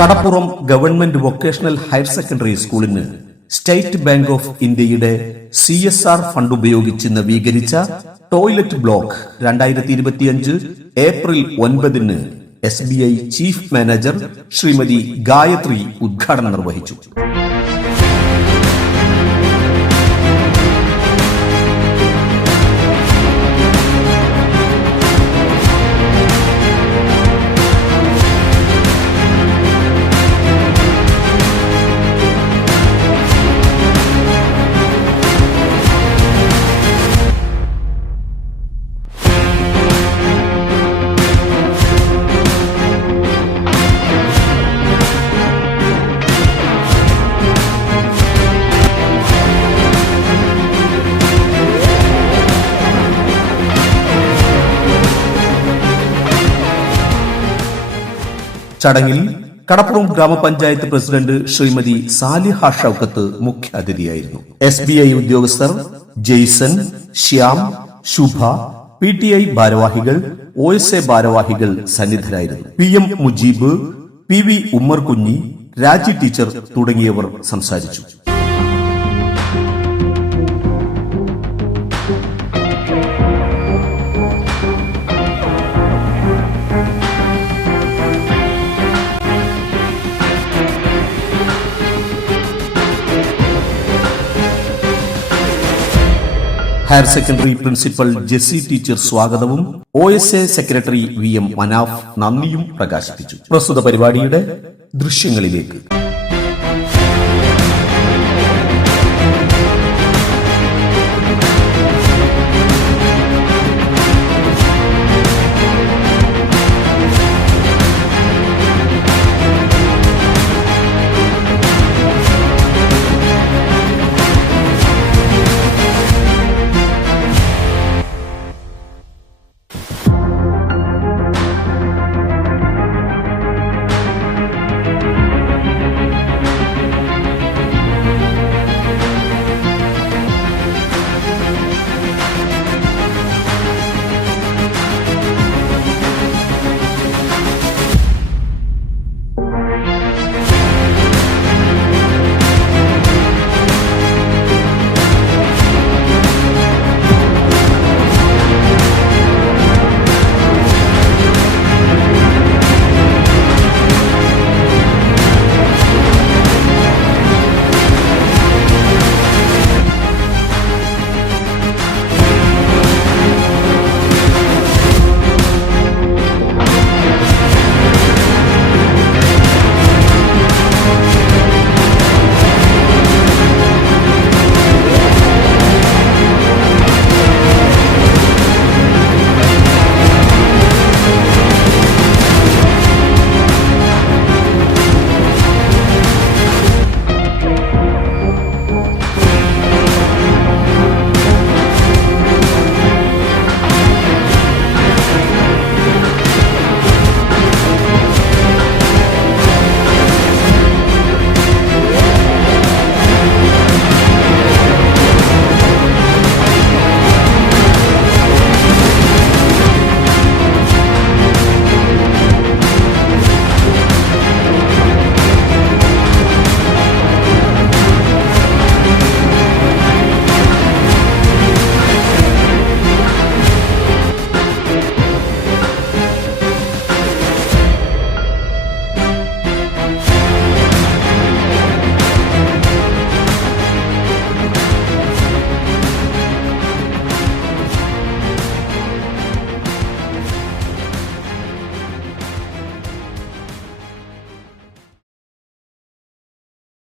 കടപ്പുറം government vocational higher secondary സ്കൂളിന് State Bank of ഇന്ത്യയുടെ CSR fund ഉപയോഗിച്ച് നവീകരിച്ച toilet block 2025 April 9 SBI chief manager Shrimati Gayathri ഉദ്ഘാടനം നിർവഹിച്ചു. ചടങ്ങിൽ കടപ്പുറം ഗ്രാമപഞ്ചായത്ത് പ്രസിഡന്റ് ശ്രീമതി സാലിഹ ഷൌക്കത്ത് മുഖ്യാതിഥിയായിരുന്നു. SBI ഉദ്യോഗസ്ഥർ ജെയ്സൺ, ശ്യാം, ശുഭ, PTI ഭാരവാഹികൾ, OSA ഭാരവാഹികൾ സന്നിധരായിരുന്നു. PM മുജീബ്, PV ഉമ്മർ കുഞ്ഞി, രാജി ടീച്ചർ തുടങ്ങിയവർ സംസാരിച്ചു. Higher secondary principal Jessy teacher സ്വാഗതവും OSA സെക്രട്ടറി VM മനാഫ് നന്ദിയും പ്രകാശിപ്പിച്ചു. പ്രസ്തുത പരിപാടിയുടെ ദൃശ്യങ്ങളിലേക്ക്